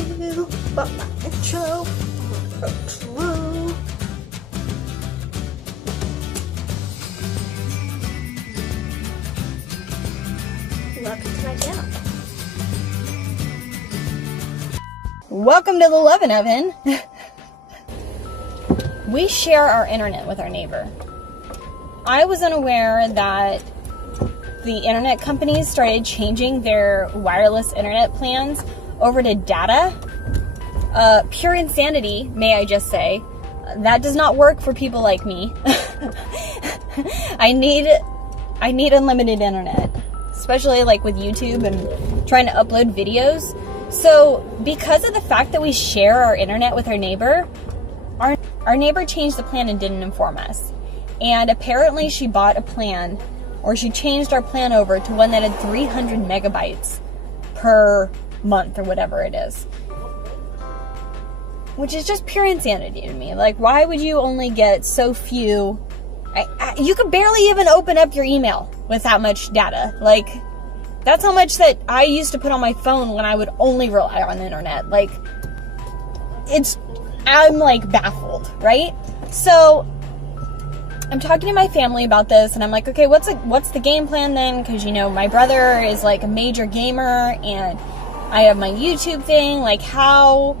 do but my intro. True. Welcome to my channel. Welcome to the Luvin oven. We share our internet with our neighbor. I was unaware that the internet companies started changing their wireless internet plans over to data. Pure insanity, may I just say. That does not work for people like me. I need unlimited internet, especially like with YouTube and trying to upload videos. So because of the fact that we share our internet with our neighbor, our neighbor changed the plan and didn't inform us. And apparently she bought a plan, or she changed our plan over to one that had 300 megabytes per month or whatever it is. Which is just pure insanity to me. Like, why would you only get so few? You could barely even open up your email with that much data. Like, that's how much that I used to put on my phone when I would only rely on the internet. Like, I'm like baffled, right? So I'm talking to my family about this, and I'm like, okay, what's the game plan then? Because, you know, my brother is like a major gamer, and I have my YouTube thing. Like, how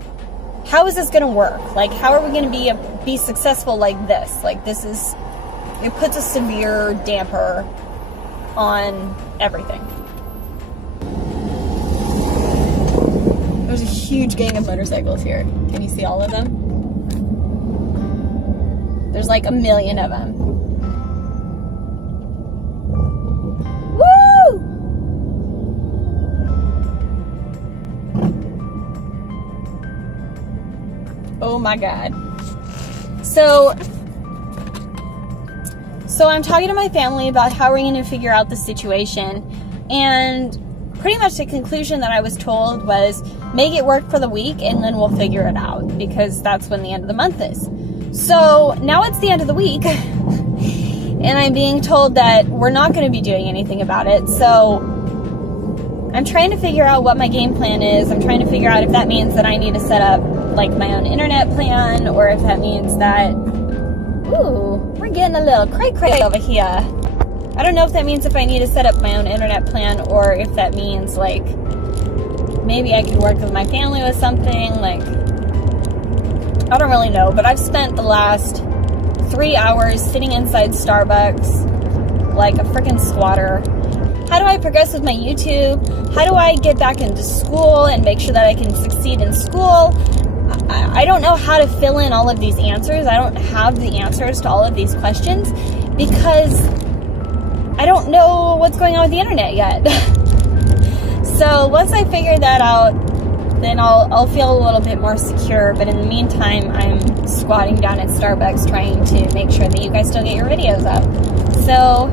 is this gonna work? Like, how are we gonna be successful like this? Like, it puts a severe damper on everything. There's a huge gang of motorcycles here. Can you see all of them? There's like 1 million of them. Woo! Oh my God. So I'm talking to my family about how we're going to figure out the situation, and pretty much the conclusion that I was told was make it work for the week and then we'll figure it out, because that's when the end of the month is. So now it's the end of the week and I'm being told that we're not going to be doing anything about it. So I'm trying to figure out what my game plan is. I'm trying to figure out if that means that I need to set up like my own internet plan, or if that means that, ooh, we're getting a little cray-cray over here. I don't know if that means if I need to set up my own internet plan, or if that means like maybe I could work with my family with something. Like, I don't really know, but I've spent the last 3 hours sitting inside Starbucks like a freaking squatter. How do I progress with my YouTube? How do I get back into school and make sure that I can succeed in school? I don't know how to fill in all of these answers. I don't have the answers to all of these questions because I don't know what's going on with the internet yet. So once I figure that out, then I'll feel a little bit more secure. But in the meantime, I'm squatting down at Starbucks trying to make sure that you guys still get your videos up. So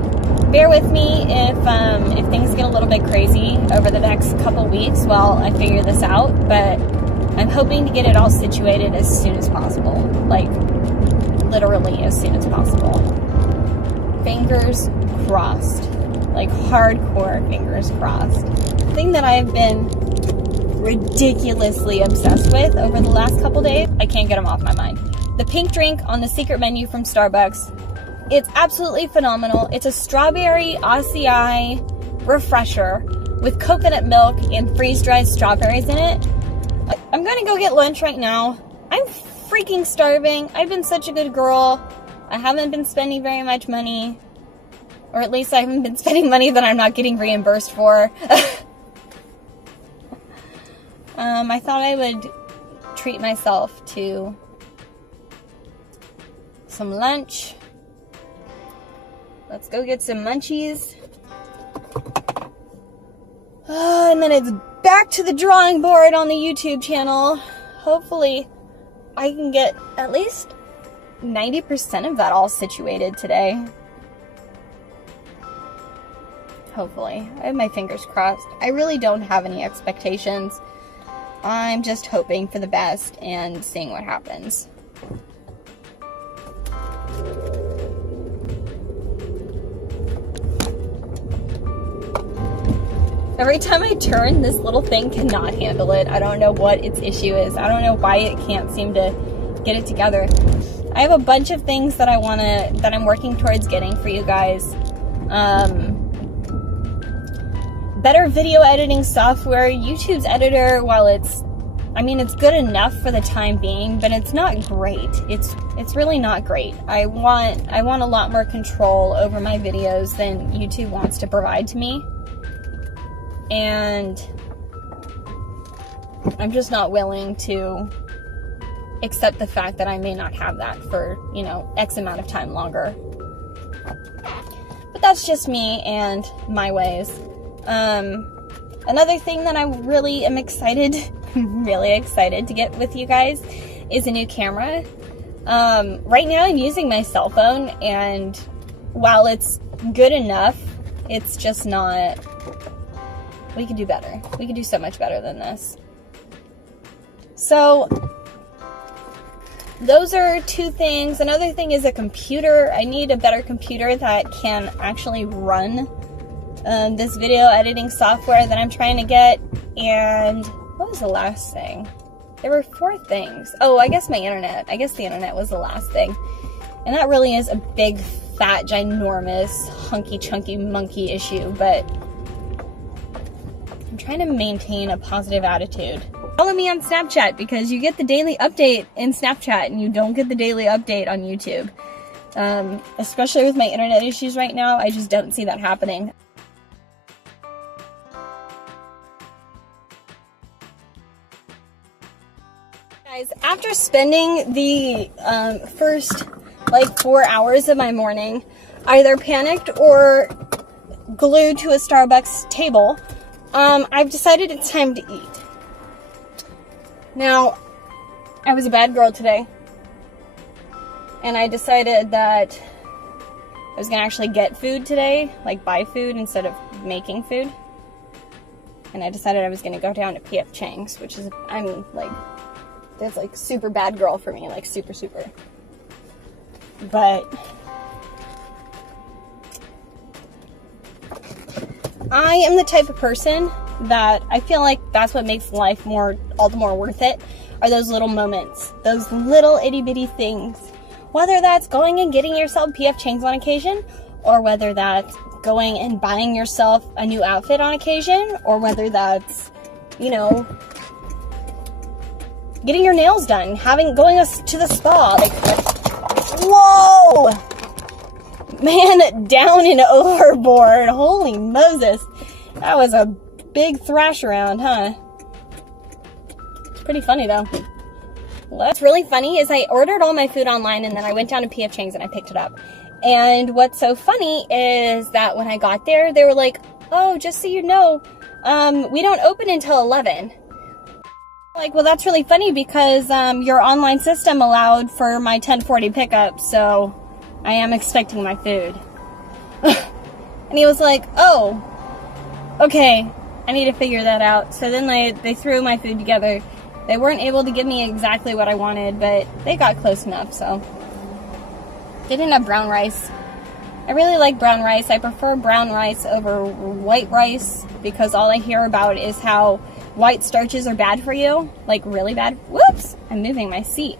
bear with me if things get a little bit crazy over the next couple weeks while I figure this out. But I'm hoping to get it all situated as soon as possible. Like, literally as soon as possible. Fingers crossed. Like, hardcore fingers crossed. The thing that I've been ridiculously obsessed with over the last couple days, I can't get them off my mind. The pink drink on the secret menu from Starbucks, it's absolutely phenomenal. It's a strawberry acai refresher with coconut milk and freeze-dried strawberries in it. I'm gonna go get lunch right now. I'm freaking starving. I've been such a good girl. I haven't been spending very much money. Or at least I haven't been spending money that I'm not getting reimbursed for. I thought I would treat myself to some lunch. Let's go get some munchies. And then it's back to the drawing board on the YouTube channel. Hopefully I can get at least 90% of that all situated today. Hopefully. I have my fingers crossed. I really don't have any expectations. I'm just hoping for the best and seeing what happens. Every time I turn, this little thing cannot handle it. I don't know what its issue is. I don't know why it can't seem to get it together. I have a bunch of things that that I'm working towards getting for you guys. Better video editing software. YouTube's editor, while it's good enough for the time being, but it's not great. It's really not great. I want a lot more control over my videos than YouTube wants to provide to me. And I'm just not willing to accept the fact that I may not have that for, X amount of time longer. But that's just me and my ways. Another thing that I really am really excited to get with you guys is a new camera. Right now I'm using my cell phone, and while it's good enough, it's just not... We could do better. We could do so much better than this. So, those are two things. Another thing is a computer. I need a better computer that can actually run this video editing software that I'm trying to get. And what was the last thing? There were 4 things. Oh, I guess my internet. I guess the internet was the last thing. And that really is a big, fat, ginormous, hunky, chunky, monkey issue, but I'm trying to maintain a positive attitude. Follow me on Snapchat, because you get the daily update in Snapchat and you don't get the daily update on YouTube. Especially with my internet issues right now, I just don't see that happening. Guys, after spending the first 4 hours of my morning either panicked or glued to a Starbucks table, I've decided it's time to eat. Now, I was a bad girl today, and I decided that I was going to actually get food today, buy food instead of making food. And I decided I was going to go down to Chang's, which is, that's super bad girl for me, super, super. But I am the type of person that I feel like that's what makes life all the more worth it, are those little moments, those little itty bitty things. Whether that's going and getting yourself Chang's on occasion, or whether that's going and buying yourself a new outfit on occasion, or whether that's, getting your nails done, going to the spa. Whoa! Man, down and overboard. Holy Moses. That was a big thrash around, huh? It's pretty funny, though. What's really funny is I ordered all my food online, and then I went down to Chang's and I picked it up. And what's so funny is that when I got there, they were like, oh, just so you know, we don't open until 11. Well, that's really funny because your online system allowed for my 10:40 pickup, so I am expecting my food. And he was like, oh, okay, I need to figure that out. So then they threw my food together. They weren't able to give me exactly what I wanted, but they got close enough, so. They didn't have brown rice. I really like brown rice. I prefer brown rice over white rice because all I hear about is how white starches are bad for you. Really bad. Whoops! I'm moving my seat.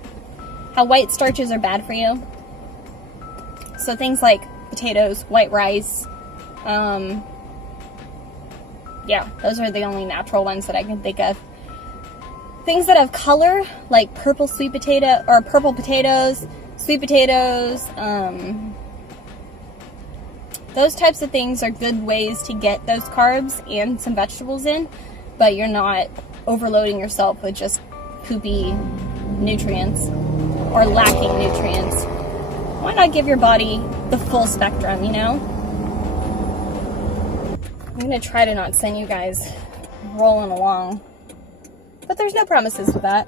How white starches are bad for you. So things like potatoes, white rice, yeah, those are the only natural ones that I can think of. Things that have color, like purple sweet potato, or purple potatoes, sweet potatoes, those types of things are good ways to get those carbs and some vegetables in, but you're not overloading yourself with just poopy nutrients or lacking nutrients. Why not give your body the full spectrum, you know? I'm gonna try to not send you guys rolling along, but there's no promises with that.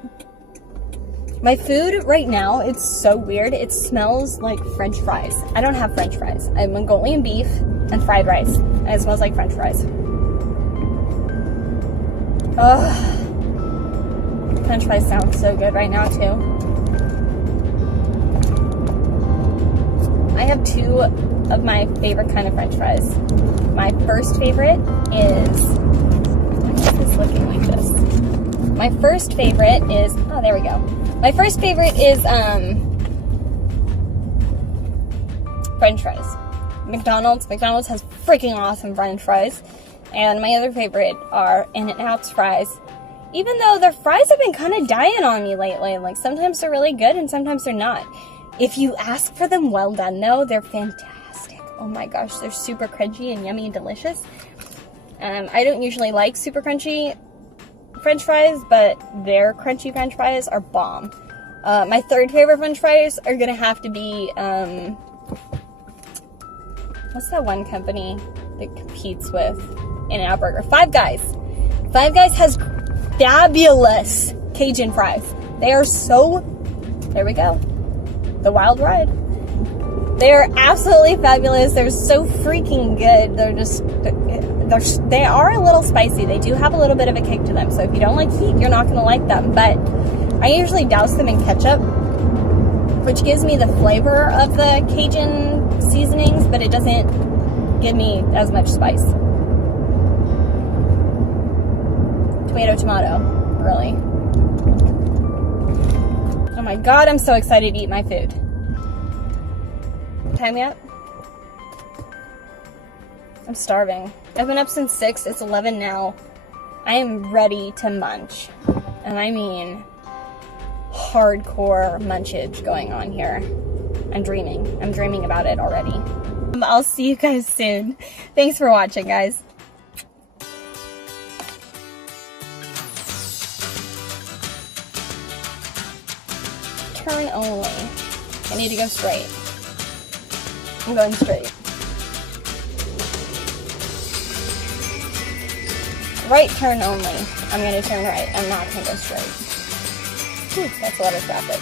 My food right now, it's so weird. It smells like French fries. I don't have French fries. I have Mongolian beef and fried rice, and it smells like French fries. Ugh. French fries sound so good right now, too. I have 2 of my favorite kind of french fries. My first favorite is, why is this looking like this? My first favorite is, oh, there we go. My first favorite is french fries. McDonald's. McDonald's has freaking awesome french fries. And my other favorite are In-N-Out's fries. Even though their fries have been kind of dying on me lately. Like, sometimes they're really good and sometimes they're not. If you ask for them well done, though, they're fantastic. Oh my gosh, they're super crunchy and yummy and delicious. I don't usually like super crunchy french fries, but their crunchy french fries are bomb. My third favorite french fries are gonna have to be, what's that one company that competes with In-N-Out Burger? Five Guys. Five Guys has fabulous Cajun fries. They are so, there we go, the wild ride. They are absolutely fabulous. They're so freaking good. They're just, they are a little spicy. They do have a little bit of a kick to them. So if you don't like heat, you're not going to like them. But I usually douse them in ketchup, which gives me the flavor of the Cajun seasonings, but it doesn't give me as much spice. Tomato, really. Oh my god, I'm so excited to eat my food. Time yet? I'm starving. I've been up since 6, it's 11 now. I am ready to munch. And I mean, hardcore munchage going on here. I'm dreaming about it already. I'll see you guys soon. Thanks for watching, guys. Turn only. I need to go straight. I'm going straight. Right turn only. I'm going to turn right. I'm not going to go straight. Whew, that's a lot of traffic.